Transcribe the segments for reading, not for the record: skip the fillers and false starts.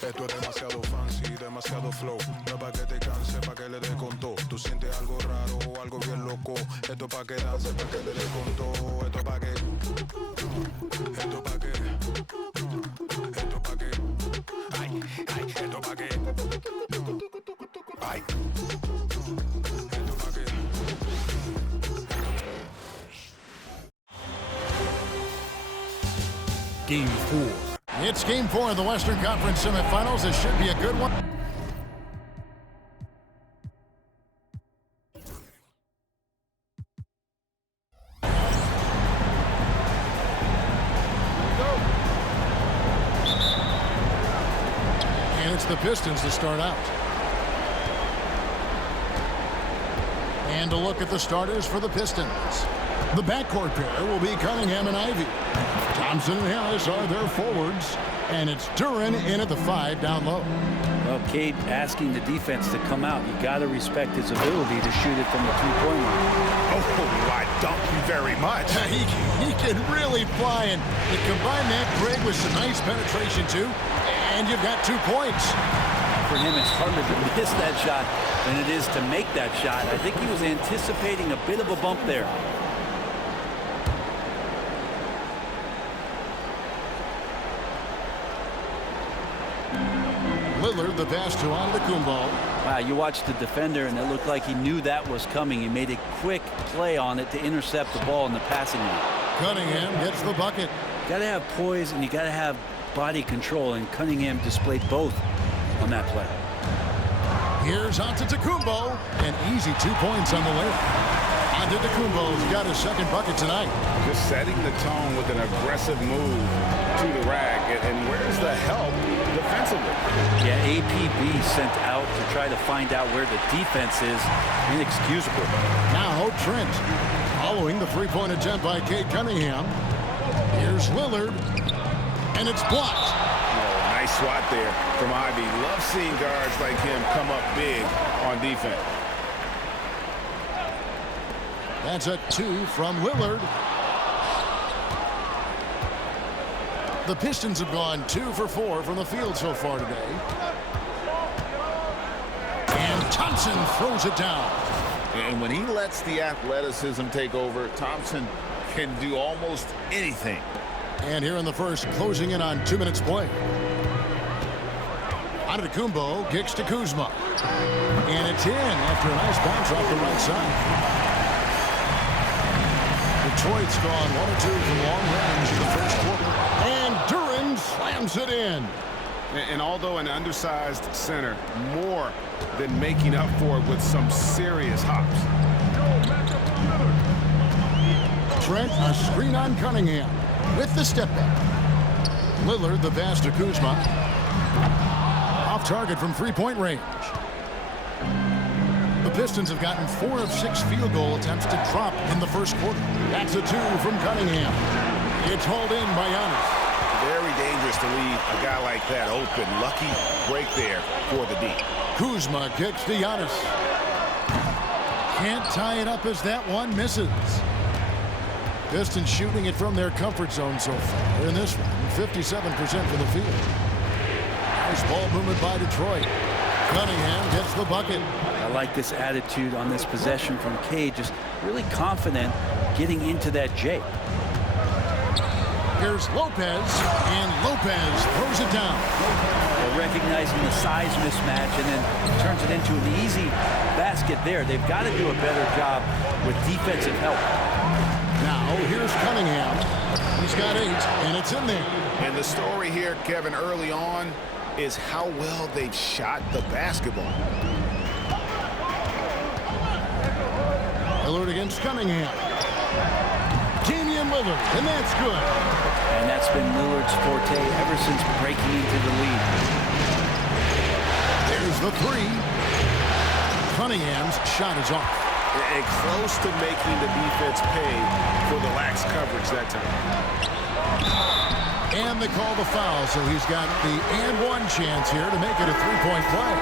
Esto es demasiado fancy, demasiado flow. No es pa' que te canse, pa' que le dé con todo. Tú sientes algo raro o algo bien loco. Esto es pa' que dance, pa' que le dé con todo. Esto es pa' que. Esto es pa' que. Esto es pa' que. Ay, ay, esto es pa' que. Ay. Esto es pa' que. Game 4. It's Game 4 of the Western Conference semifinals. This should be a good one. And it's the Pistons to start out. And to look at the starters for the Pistons. The backcourt pair will be Cunningham and Ivy. Thompson and Harris are their forwards. And it's Duren in at the 5 down low. Well, Cade asking the defense to come out. You got to respect his ability to shoot it from the three-point line. Oh, I thank you very much. He can really fly, and you combine that, Greg, with some nice penetration, too, and you've got 2 points. For him, it's harder to miss that shot than it is to make that shot. I think he was anticipating a bit of a bump there. Lillard, the pass to Antetokounmpo. Wow, you watched the defender, and it looked like he knew that was coming. He made a quick play on it to intercept the ball in the passing lane. Cunningham gets the bucket. You got to have poise, and you got to have body control, and Cunningham displayed both on that play. Here's Antetokounmpo, and easy 2 points on the way. Antetokounmpo's got his second bucket tonight. Just setting the tone with an aggressive move to the rack. And where's the help defensively? Yeah, APB sent out to try to find out where the defense is. Inexcusable. Now Trent following the three-point attempt by Cade Cunningham. Here's Lillard, and it's blocked. Oh, nice swat there from Ivy. Love seeing guards like him come up big on defense. That's a 2 from Lillard. The Pistons have gone 2 for 4 from the field so far today. And Thompson throws it down. And when he lets the athleticism take over, Thompson can do almost anything. And here in the first, closing in on 2 minutes play. Antetokounmpo kicks to Kuzma. And it's in after a nice bounce off the right side. Detroit's gone 1 or 2 from long range in the first quarter. And Duren slams it in. And although an undersized center, more than making up for it with some serious hops. Trent, a screen on Cunningham with the step back. Lillard, the pass to Kuzma. Off target from three-point range. The Pistons have gotten 4 of 6 field goal attempts to drop in the first quarter. That's a 2 from Cunningham. It's hauled in by Giannis. Very dangerous to leave a guy like that open. Lucky break there for the D. Kuzma kicks to Giannis. Can't tie it up as that one misses. Pistons shooting it from their comfort zone so far in this one. 57% from the field. Nice ball movement by Detroit. Cunningham gets the bucket. I like this attitude on this possession from Cade. Just really confident getting into that J. Here's Lopez, and Lopez throws it down. They're recognizing the size mismatch and then turns it into an easy basket there. They've got to do a better job with defensive help. Now here's Cunningham. He's got 8, and it's in there. And the story here, Kevin, early on is how well they've shot the basketball. Lillard against Cunningham. Damian Lillard, and that's good. And that's been Lillard's forte ever since breaking into the lead. There's the 3. Cunningham's shot is off. And close to making the defense pay for the lax coverage that time. And they call the foul, so he's got the and one chance here to make it a 3-point play.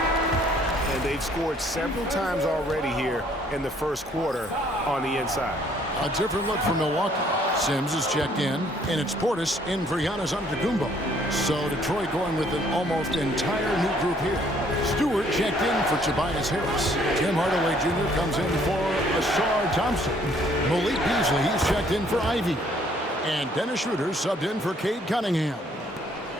And they've scored several times already here in the first quarter on the inside. A different look for Milwaukee. Sims is checked in, and it's Portis in for Giannis Antetokounmpo. So Detroit going with an almost entire new group here. Stewart checked in for Tobias Harris. Tim Hardaway Jr. comes in for Ashar Thompson. Malik Beasley, he's checked in for Ivy. And Dennis Schroeder subbed in for Cade Cunningham.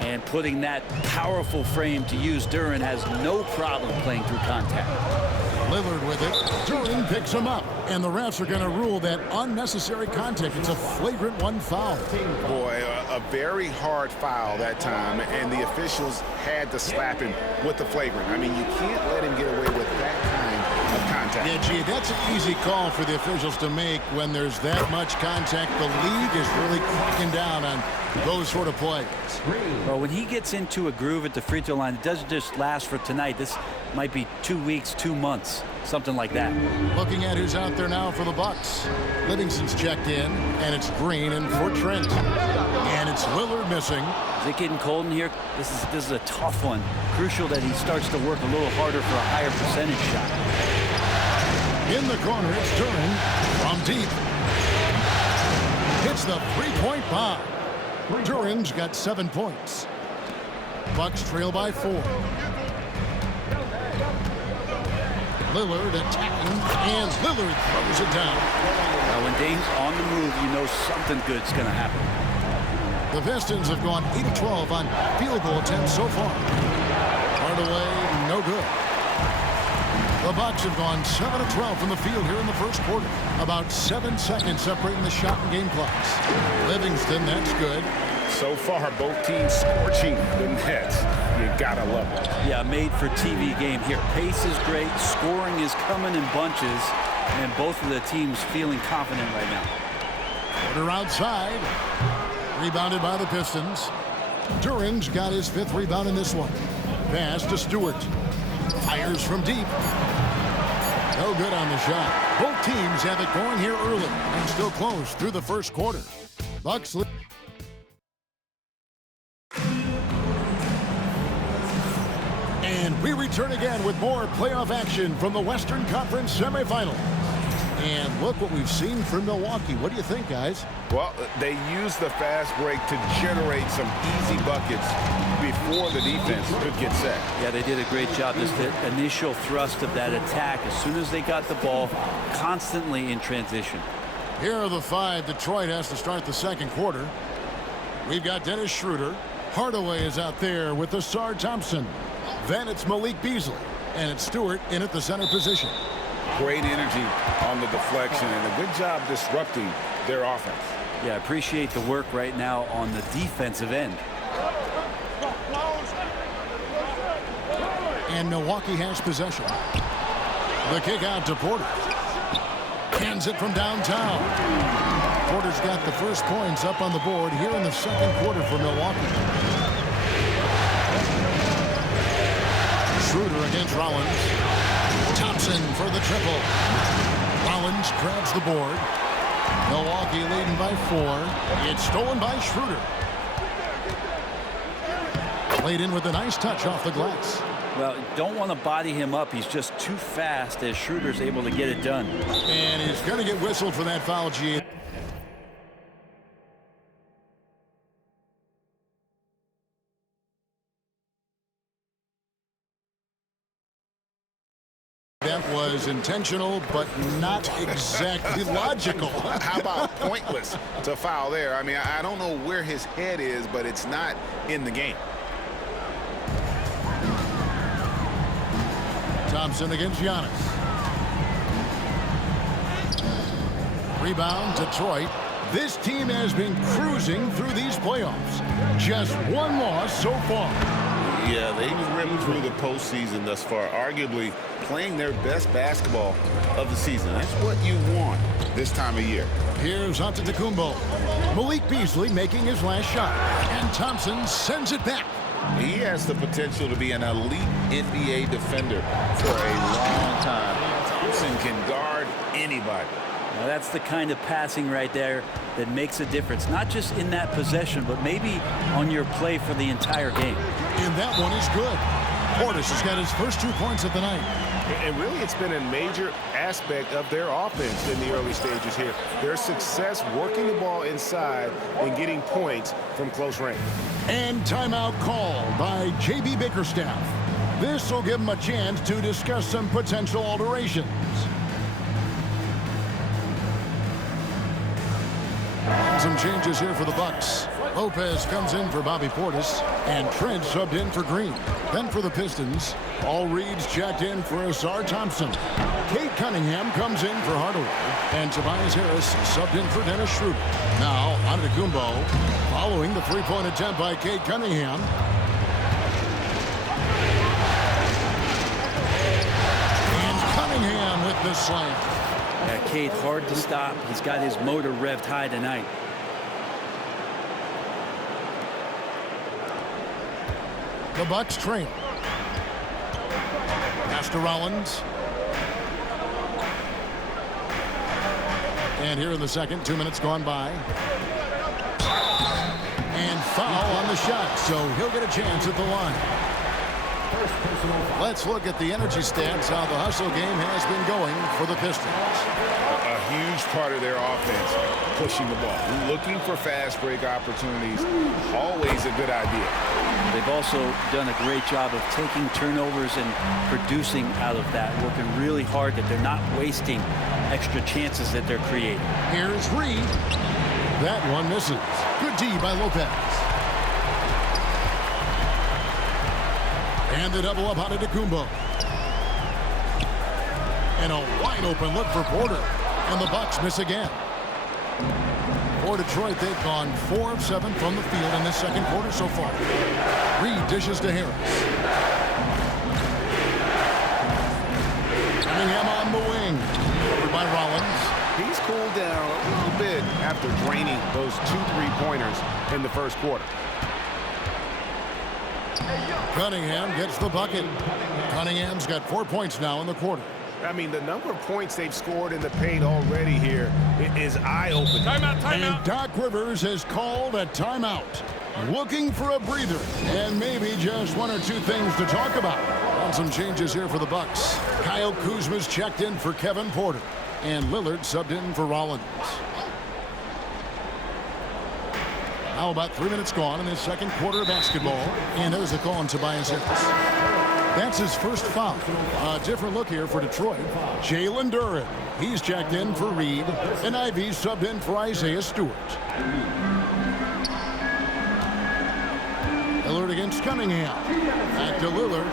And putting that powerful frame to use, Duren has no problem playing through contact. Lillard with it. Duren picks him up. And the refs are going to rule that unnecessary contact. It's a flagrant one foul. Boy, a very hard foul that time, and the officials had to slap him with the flagrant. I mean, you can't let him get away with that kind of contact. Yeah, gee, that's an easy call for the officials to make when there's that much contact. The league is really cracking down on those sort of plays. Well, when he gets into a groove at the free throw line, it doesn't just last for tonight. This might be 2 weeks, 2 months, something like that. Looking at who's out there now for the Bucks. Livingston's checked in, and it's Green in for Trent. And it's Lillard missing. Is it getting cold in here? This is a tough one. Crucial that he starts to work a little harder for a higher percentage shot. In the corner, it's Duren from deep. Hits the three-point bomb. Duren's got 7 points. Bucks trail by 4. Lillard attacking, and Lillard throws it down. Now, when Dame's on the move, you know something good's going to happen. The Pistons have gone 8-12 on field goal attempts so far. Hardaway, no good. The Bucks have gone 7-12 from the field here in the first quarter. About 7 seconds separating the shot and game clocks. Livingston, that's good. So far, both teams scorching the nets. You gotta love it. Yeah, made for TV game here. Pace is great. Scoring is coming in bunches. And both of the teams feeling confident right now. Porter outside. Rebounded by the Pistons. Duren's got his 5th rebound in this one. Pass to Stewart. Fires from deep. No good on the shot. Both teams have it going here early and still close through the first quarter. Bucks. And we return again with more playoff action from the Western Conference semifinals. And look what we've seen from Milwaukee. What do you think, guys? Well, they used the fast break to generate some easy buckets before the defense could get set. Yeah, they did a great job. Just the initial thrust of that attack, as soon as they got the ball, constantly in transition. Here are the 5 Detroit has to start the second quarter. We've got Dennis Schroeder. Hardaway is out there with Ashar Thompson. Then it's Malik Beasley. And it's Stewart in at the center position. Great energy on the deflection and a good job disrupting their offense. Yeah, appreciate the work right now on the defensive end. And Milwaukee has possession. The kick out to Porter. Hands it from downtown. Porter's got the first points up on the board here in the second quarter for Milwaukee. Schroeder against Rollins. Thompson for the triple. Rollins grabs the board. Milwaukee leading by 4. It's stolen by Schroeder. Played in with a nice touch off the glass. Well, don't want to body him up. He's just too fast as Schroeder's able to get it done. And he's going to get whistled for that foul, G. That was intentional, but not exactly logical. How about pointless to foul there? I mean, I don't know where his head is, but it's not in the game. Thompson against Giannis. Rebound, Detroit. This team has been cruising through these playoffs. Just 1 loss so far. Yeah, they've ripped through the postseason thus far, arguably playing their best basketball of the season. That's what you want this time of year. Here's Antetokounmpo. Malik Beasley making his last shot. And Thompson sends it back. He has the potential to be an elite NBA defender for a long time. Thompson can guard anybody. Now that's the kind of passing right there that makes a difference, not just in that possession, but maybe on your play for the entire game. And that one is good. Portis has got his first 2 points of the night. And really, it's been a major aspect of their offense in the early stages here. Their success working the ball inside and getting points from close range. And timeout called by J.B. Bickerstaff. This will give him a chance to discuss some potential alterations. Some changes here for the Bucks. Lopez comes in for Bobby Portis, and Trent subbed in for Green. Then for the Pistons, Paul Reed's checked in for Asar Thompson. Kate Cunningham comes in for Hardaway, and Tobias Harris subbed in for Dennis Schroeder. Now, Antetokounmpo, following the three-point attempt by Kate Cunningham. And Cunningham with the slam. Yeah, Cade, hard to stop. He's got his motor revved high tonight. The Bucks trail. Pass to Rollins. And here in the second, 2 minutes gone by. And foul on the shot, so he'll get a chance at the line. Let's look at the energy stats, how the hustle game has been going for the Pistons. A huge part of their offense, pushing the ball, looking for fast break opportunities, always a good idea. They've also done a great job of taking turnovers and producing out of that, working really hard that they're not wasting extra chances that they're creating. Here's Reed. That one misses. Good D by Lopez. And the double up out of Antetokounmpo. And a wide open look for Porter. And the Bucks miss again. For Detroit, they've gone 4 of 7 from the field in this second quarter so far. Reed dishes to Harris. Cunningham on the wing. Over by Rollins. He's cooled down a little bit after draining those 2 3-pointers in the first quarter. Cunningham gets the bucket. Cunningham's got 4 points now in the quarter. I mean, the number of points they've scored in the paint already here is eye-opening. Timeout. And Doc Rivers has called a timeout. Looking for a breather and maybe just 1 or 2 things to talk about. On some changes here for the Bucks. Kyle Kuzma's checked in for Kevin Porter. And Lillard subbed in for Rollins. Now about 3 minutes gone in this second quarter of basketball. And there's a call on Tobias Harris. That's his first foul. A different look here for Detroit. Jalen Duren. He's checked in for Reed. And Ivy subbed in for Isaiah Stewart. Lillard against Cunningham. Back to Lillard.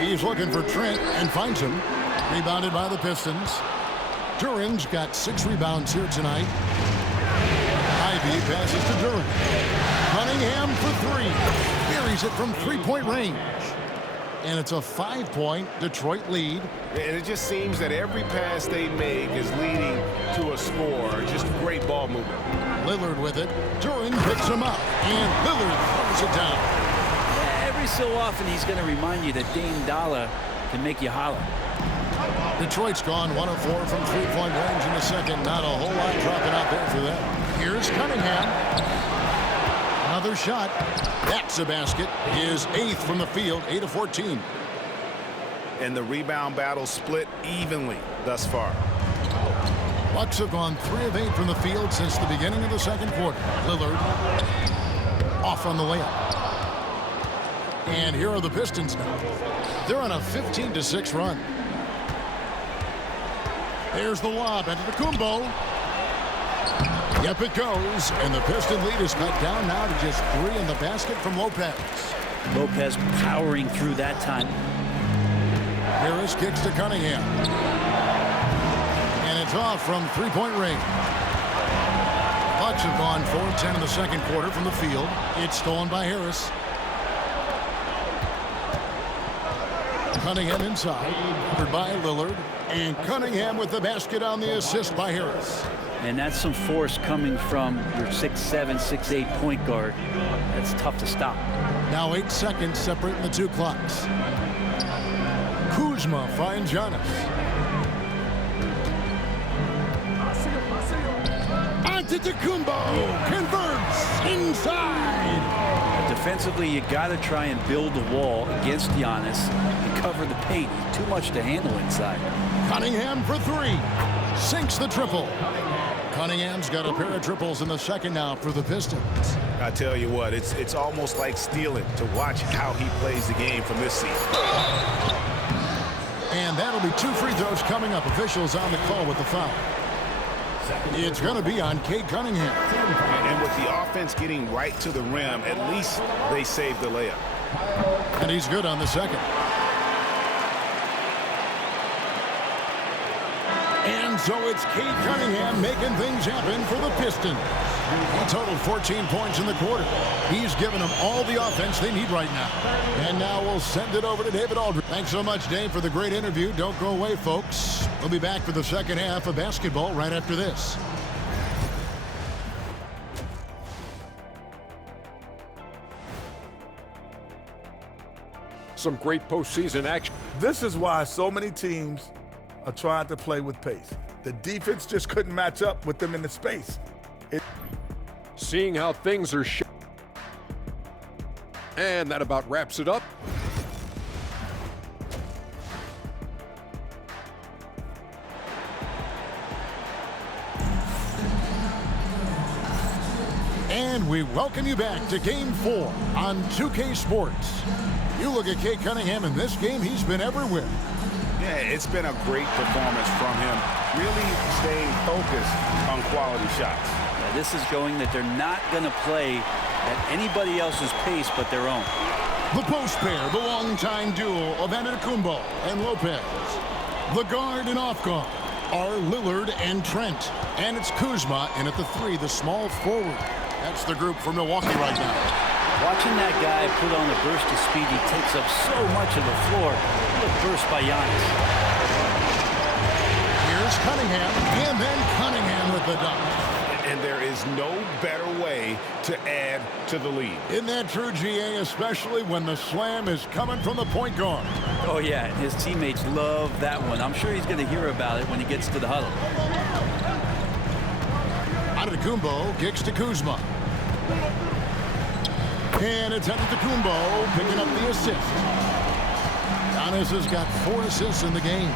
He's looking for Trent and finds him. Rebounded by the Pistons. Duren's got 6 rebounds here tonight. Ivy passes to Duren. Cunningham for 3. Buries it from 3-point range. And it's a 5-point Detroit lead. And it just seems that every pass they make is leading to a score. Just great ball movement. Lillard with it. Duren picks him up. And Lillard throws it down. Every so often he's going to remind you that Dame Dollar can make you holler. Detroit's gone 1 of 4 from 3-point range in the second. Not a whole lot dropping out there for them. Here's Cunningham. Another shot. That's a basket. His 8th from the field, 8 of 14. And the rebound battle split evenly thus far. Bucks have gone 3 of 8 from the field since the beginning of the second quarter. Lillard off on the layup. And here are the Pistons now. They're on a 15-6 run. There's the lob into the Antetokounmpo. Yep, it goes. And the Piston lead is cut down now to just 3 in the basket from Lopez. Lopez powering through that time. Harris kicks to Cunningham. And it's off from 3-point range. Bucks have gone 4 of 10 in the second quarter from the field. It's stolen by Harris. Cunningham inside, covered by Lillard, and Cunningham with the basket on the assist by Harris. And that's some force coming from your 6'7", 6'8" point guard. That's tough to stop. Now 8 seconds separating the 2 clocks. Kuzma finds Giannis. Antetokounmpo converts inside. Defensively, you got to try and build the wall against Giannis and cover the paint. He's too much to handle inside. Cunningham for three. Sinks the triple. Cunningham's got a pair of triples in the second now for the Pistons. I tell you what, it's almost like stealing to watch how he plays the game from this seat. And that'll be 2 free throws coming up. Officials on the call with the foul. It's going to be on Cade Cunningham. And with the offense getting right to the rim, at least they saved the layup. And he's good on the second. And so it's Cade Cunningham making things happen for the Pistons. He totaled 14 points in the quarter. He's given them all the offense they need right now. And now we'll send it over to David Aldridge. Thanks so much, Dave, for the great interview. Don't go away, folks. We'll be back for the second half of basketball right after this. Some great postseason action. This is why so many teams are trying to play with pace. The defense just couldn't match up with them in the space. Seeing how things are and that about wraps it up. And we welcome you back to Game 4 on 2K Sports. You look at Cade Cunningham in this game, he's been everywhere. Yeah, it's been a great performance from him. Really staying focused on quality shots. Yeah, this is showing that they're not going to play at anybody else's pace but their own. The post pair, the longtime duo of Antetokounmpo and Lopez. The guard and off guard are Lillard and Trent. And it's Kuzma in at the 3, the small forward. That's the group for Milwaukee right now. Watching that guy put on a burst of speed, he takes up so much of the floor. What a burst by Giannis. Here's Cunningham, and then Cunningham with the dunk. And there is no better way to add to the lead. Isn't that true, GA, especially when the slam is coming from the point guard? Oh, yeah, and his teammates love that one. I'm sure he's going to hear about it when he gets to the huddle. Antetokounmpo kicks to Kuzma. And it's Antetokounmpo picking up the assist. Giannis has got 4 assists in the game.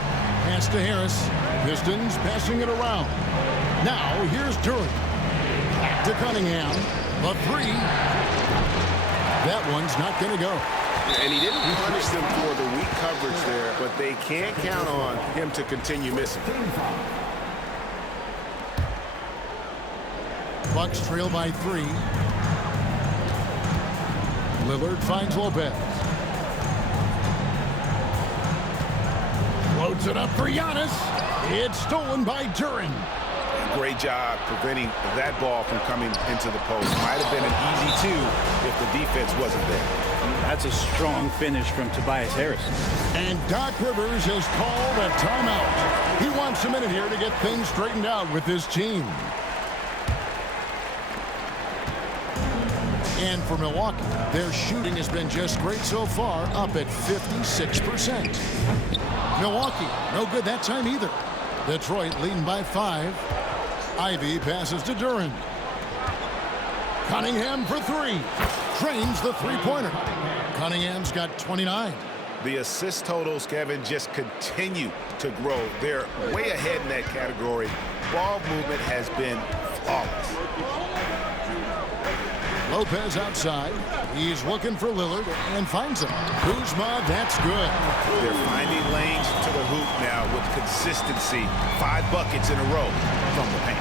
Pass to Harris. Pistons passing it around. Now here's Durant. Back to Cunningham. The 3. That one's not going to go. And he didn't punish them for the weak coverage there, but they can't count on him to continue missing. Bucks trail by 3. Lillard finds Lopez. Floats it up for Giannis. It's stolen by Durant. Great job preventing that ball from coming into the post. Might have been an easy 2 if the defense wasn't there. That's a strong finish from Tobias Harris. And Doc Rivers has called a timeout. He wants a minute here to get things straightened out with his team. And for Milwaukee, their shooting has been just great so far, up at 56%. Milwaukee, no good that time either. Detroit leading by 5. Ivy passes to Durant. Cunningham for 3. Trains the three-pointer. Cunningham's got 29. The assist totals, Kevin, just continue to grow. They're way ahead in that category. Ball movement has been flawless. Lopez outside. He's looking for Lillard and finds him. Kuzma, that's good. They're finding lanes to the hoop now with consistency. 5 buckets in a row from the paint.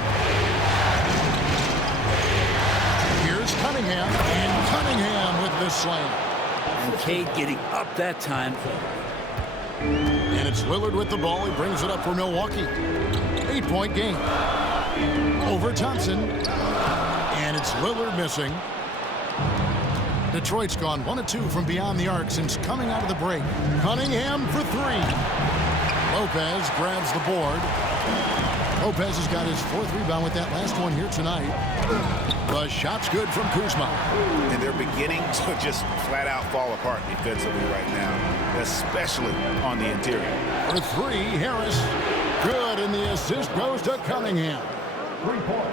Here's Cunningham, and Cunningham with the slam. And Cade getting up that time. And it's Lillard with the ball. He brings it up for Milwaukee. 8-point game. Over Thompson. And it's Lillard missing. Detroit's gone 1 of 2 from beyond the arc since coming out of the break. Cunningham for 3. Lopez grabs the board. Lopez has got his 4th rebound with that last one here tonight. The shot's good from Kuzma. And they're beginning to just flat out fall apart defensively right now, especially on the interior. For 3, Harris. Good, and the assist goes to Cunningham.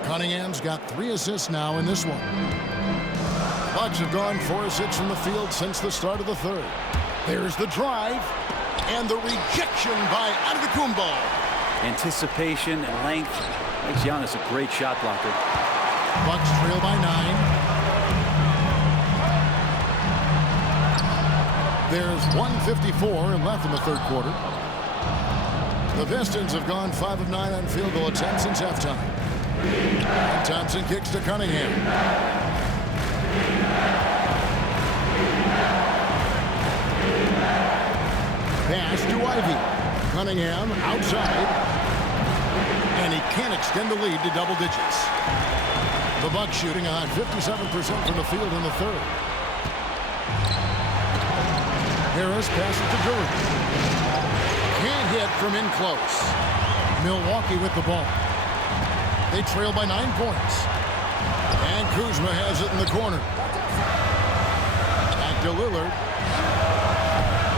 Cunningham's got 3 assists now in this one. Bucks have gone 4 of 6 from the field since the start of the third. There's the drive and the rejection by Antetokounmpo. Anticipation and length makes Giannis a great shot blocker. Bucks trail by 9. There's 1:54 left in the third quarter. The Pistons have gone 5 of 9 on field goal attempts since halftime. And Thompson kicks to Cunningham. Pass to Ivy. Cunningham outside. And he can't extend the lead to double digits. The Bucks shooting on 57% from the field in the third. Harris passes to Jordan. Can't hit from in close. Milwaukee with the ball. They trail by 9 points. And Kuzma has it in the corner. Back to Lillard.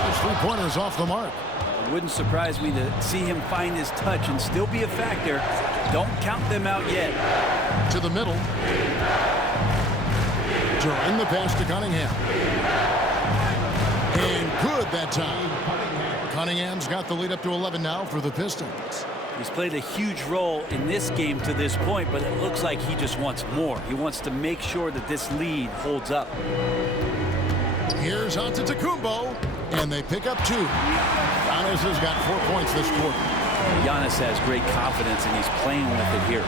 His three-pointer's off the mark. It wouldn't surprise me to see him find his touch and still be a factor. Don't count them out yet. To the middle. During the pass to Cunningham. And good that time. Cunningham's got the lead up to 11 now for the Pistons. He's played a huge role in this game to this point, but it looks like he just wants more. He wants to make sure that this lead holds up. Here's Antetokounmpo, and they pick up 2. Giannis has got 4 points this quarter. Giannis has great confidence, and he's playing with it here.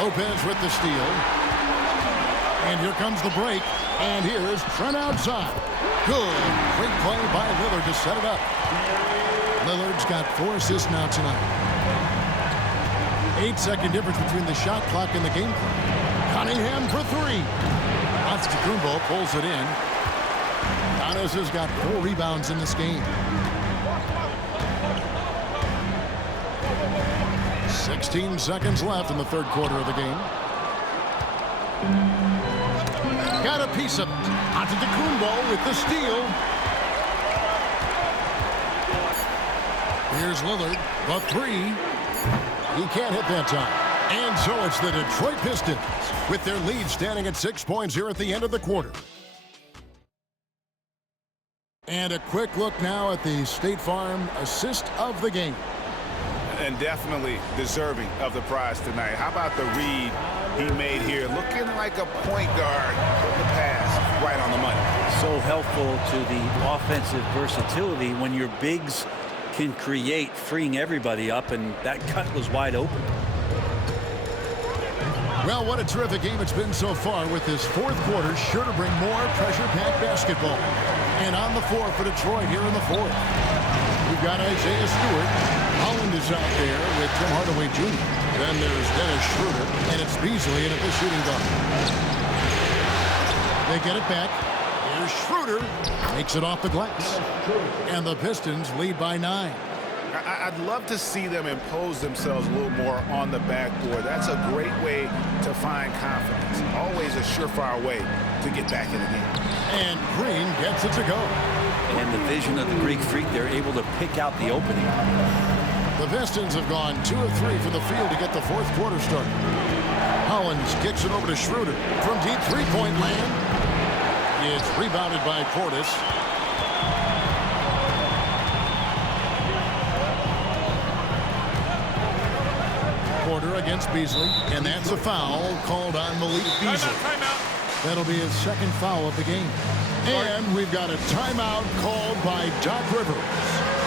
Lopez with the steal. And here comes the break. And here's Trent outside. Good. Great play by Lillard to set it up. Lillard's got 4 assists now tonight. 8-second difference between the shot clock and the game clock. Cunningham for 3. Antetokounmpo pulls it in. Giannis has got 4 rebounds in this game. 16 seconds left in the third quarter of the game. Got a piece of it. Antetokounmpo with the steal. Here's Lillard, the 3. He can't hit that time. And so it's the Detroit Pistons with their lead standing at 6 points here at the end of the quarter. And a quick look now at the State Farm assist of the game. And definitely deserving of the prize tonight. How about the read he made here? Looking like a point guard with the pass right on the money. So helpful to the offensive versatility when your bigs can create, freeing everybody up, and that cut was wide open. Well, what a terrific game it's been so far, with this fourth quarter sure to bring more pressure-packed basketball. And on the floor for Detroit here in the fourth. We've got Isaiah Stewart. Holland is out there with Tim Hardaway Jr. Then there's Dennis Schroeder, and it's Beasley in at the shooting guard. They get it back. Here's Schroeder. Makes it off the glass. And the Pistons lead by 9. I'd love to see them impose themselves a little more on the backboard. That's a great way to find confidence. Always a surefire way to get back in the game. And Green gets it to go. And the vision of the Greek Freak, they're able to pick out the opening. The Pistons have gone 2 of 3 from the field to get the fourth quarter started. Hollins kicks it over to Schroeder from deep three-point land. It's rebounded by Portis. Porter against Beasley, and that's a foul called on Malik Beasley. That'll be his second foul of the game. And we've got a timeout called by Doc Rivers.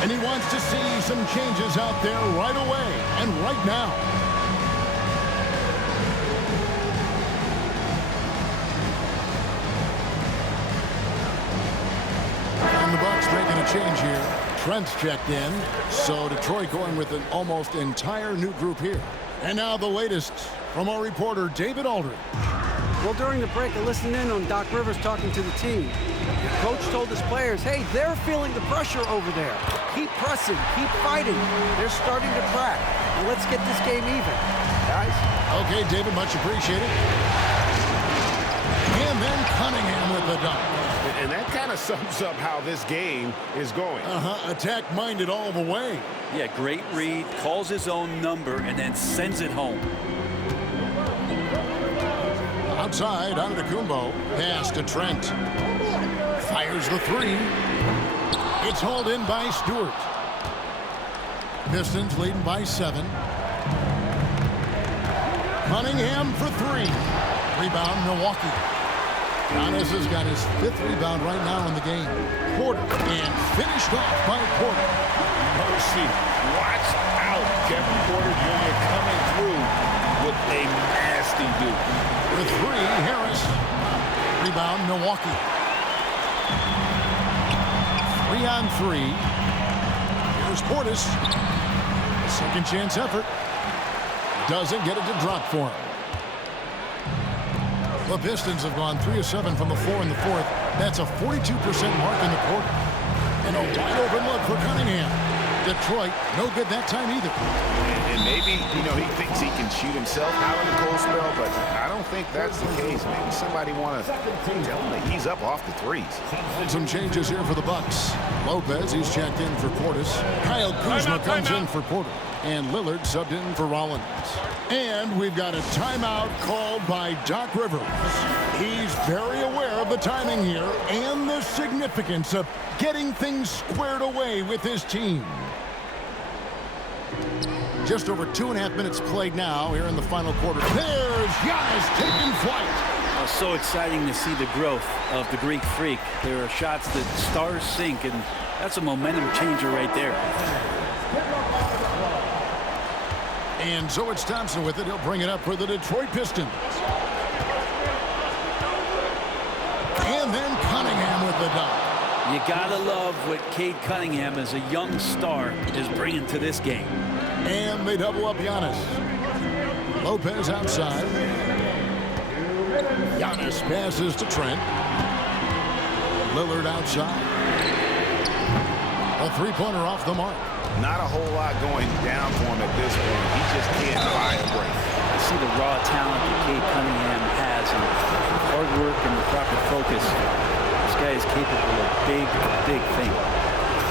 And he wants to see some changes out there right away and right now. And the Bucks making a change here. Trent's checked in, so Detroit going with an almost entire new group here. And now the latest from our reporter, David Aldridge. Well, during the break, I listened in on Doc Rivers talking to the team. The coach told his players, hey, they're feeling the pressure over there. Keep pressing, keep fighting. They're starting to crack. And let's get this game even, guys. Okay, David, much appreciated. And then Cunningham with the dunk. And that kind of sums up how this game is going. Attack-minded all the way. Yeah, great read, calls his own number, and then sends it home. Outside, Antetokounmpo. Pass to Trent. Fires the three. It's hauled in by Stewart. Pistons leading by 7. Cunningham for 3. Rebound, Milwaukee. Giannis has got his 5th rebound right now in the game. Porter, and finished off by Porter. Mercy. Watch out. Kevin Porter Jr. coming through with a nasty duke. With 3, Harris. Rebound, Milwaukee. 3 on 3. Here's Portis. A second chance effort. Doesn't get it to drop for him. The Pistons have gone 3 of 7 from the floor in the 4th. That's a 42% mark in the quarter. And a wide open look for Cunningham. Detroit, no good that time either. And maybe, he thinks he can shoot himself out of the cold spell, but I don't think that's the case. Maybe somebody want to tell him that he's up off the threes. Some changes here for the Bucks. Lopez, he's checked in for Portis. Kyle Kuzma comes in for Porter. And Lillard subbed in for Rollins. And we've got a timeout called by Doc Rivers. He's very aware of the timing here and the significance of getting things squared away with his team. Just over 2.5 minutes played now here in the final quarter. There's Giannis taking flight. So exciting to see the growth of the Greek Freak. There are shots that stars sink, and that's a momentum changer right there. And so it's Thompson with it. He'll bring it up for the Detroit Pistons. And then Cunningham with the dunk. You gotta love what Cade Cunningham as a young star is bringing to this game. And they double up Giannis. Lopez outside. Giannis passes to Trent. Lillard outside. A three-pointer off the mark. Not a whole lot going down for him at this point. He just can't buy a break. I see the raw talent that Cade Cunningham has, and hard work and the proper focus. This guy is capable of big, big things.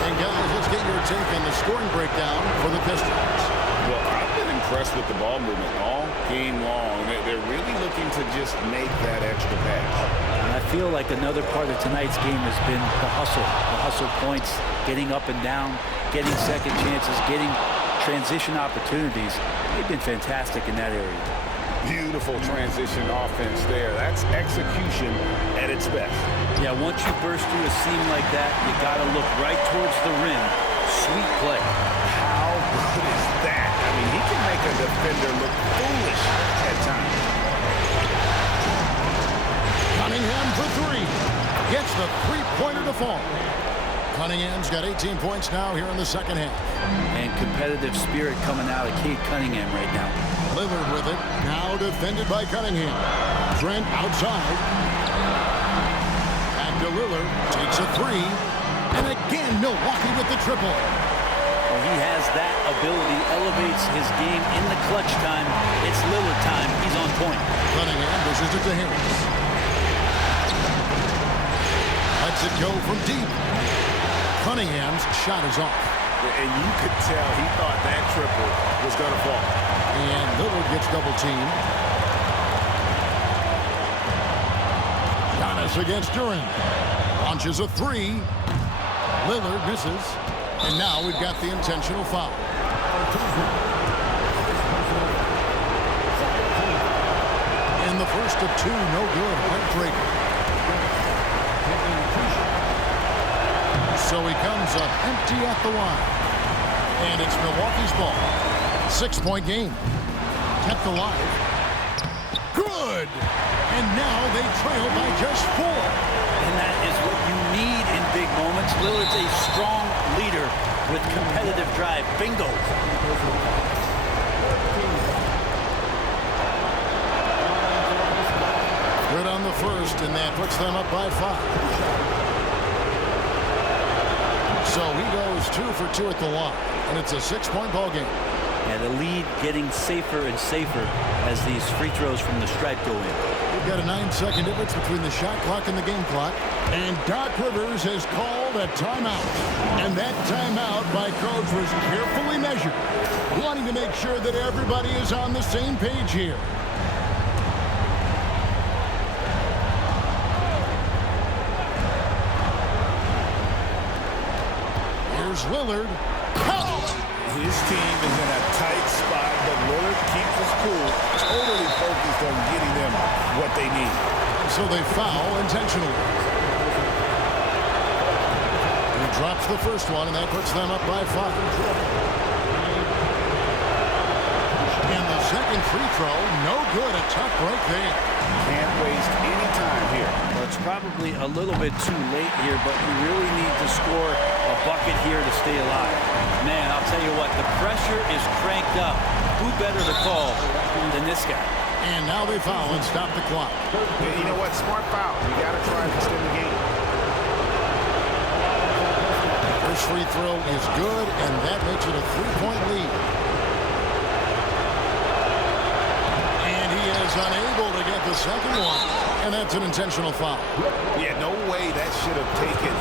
And guys, let's get your take on the scoring breakdown for the Pistons. Well, I've been impressed with the ball movement all game long. They're really looking to just make that extra pass. And I feel like another part of tonight's game has been the hustle points, getting up and down, getting second chances, getting transition opportunities. They've been fantastic in that area. Beautiful transition offense there. That's execution at its best. Yeah, once you burst through a seam like that, you got to look right towards the rim. Sweet play. How good is that? I mean, he can make a defender look foolish at times. Cunningham for 3. Gets the three-pointer to fall. Cunningham's got 18 points now here in the second half. And competitive spirit coming out of Cade Cunningham right now. Lillard with it. Now defended by Cunningham. Trent outside. Back to Lillard. Takes a 3. And again, Milwaukee with the triple. Well, he has that ability, elevates his game in the clutch time. It's Lillard time. He's on point. Cunningham pushes it to Harris. Lets it go from deep. Cunningham's shot is off. And you could tell he thought that triple was going to fall. And Lillard gets double-teamed. Giannis against Durant. Launches a 3. Lillard misses. And now we've got the intentional foul. In the first of 2, no good. Heartbreaker. So he comes up empty at the line. And it's Milwaukee's ball. 6-point game. Kept alive. Good! And now they trail by just 4. And that is what you need in big moments. Lillard's a strong leader with competitive drive. Bingo. Good on the first, and that puts them up by 5. So he goes 2 for 2 at the line, and it's a 6-point ball game. And the lead getting safer and safer as these free throws from the stripe go in. We've got a 9-second difference between the shot clock and the game clock. And Doc Rivers has called a timeout. And that timeout by Coach was carefully measured, wanting to make sure that everybody is on the same page here. Here's Lillard. His team is in a tight spot, but Lillard keeps his cool, totally focused on getting them what they need. So they foul intentionally. He drops the first one, and that puts them up by 5. And the second free throw, no good. A tough break there. Can't waste any time here. Well, it's probably a little bit too late here, but you really need to score a bucket here to stay alive. Man, I'll tell you what, the pressure is cranked up. Who better to call than this guy? And now they foul and stop the clock. Yeah, you know what? Smart foul. You got to try to extend the game. First free throw is good, and that makes it a 3-point lead. And he is unable to get the second one, and that's an intentional foul. Yeah, no way that should have taken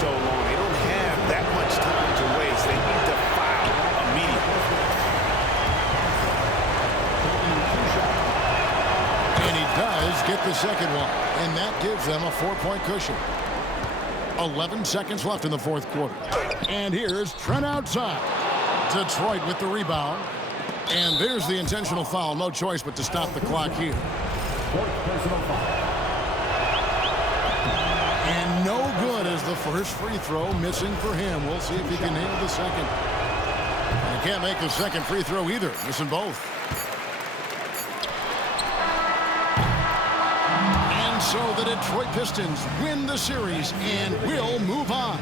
so long. They don't have that much time to waste. They need to foul immediately. And he does get the second one, and that gives them a 4-point cushion. 11 seconds left in the fourth quarter. And here's Trent outside. Detroit with the rebound. And there's the intentional foul. No choice but to stop the clock here. And no good as the first free throw missing for him. We'll see if he can nail the second. And he can't make the second free throw either. Missing both. So the Detroit Pistons win the series and will move on.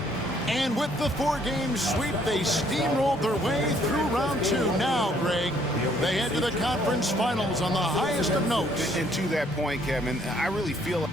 And with the 4-game sweep, they steamrolled their way through round 2. Now, Greg, they head to the conference finals on the highest of notes. And to that point, Kevin, I really feel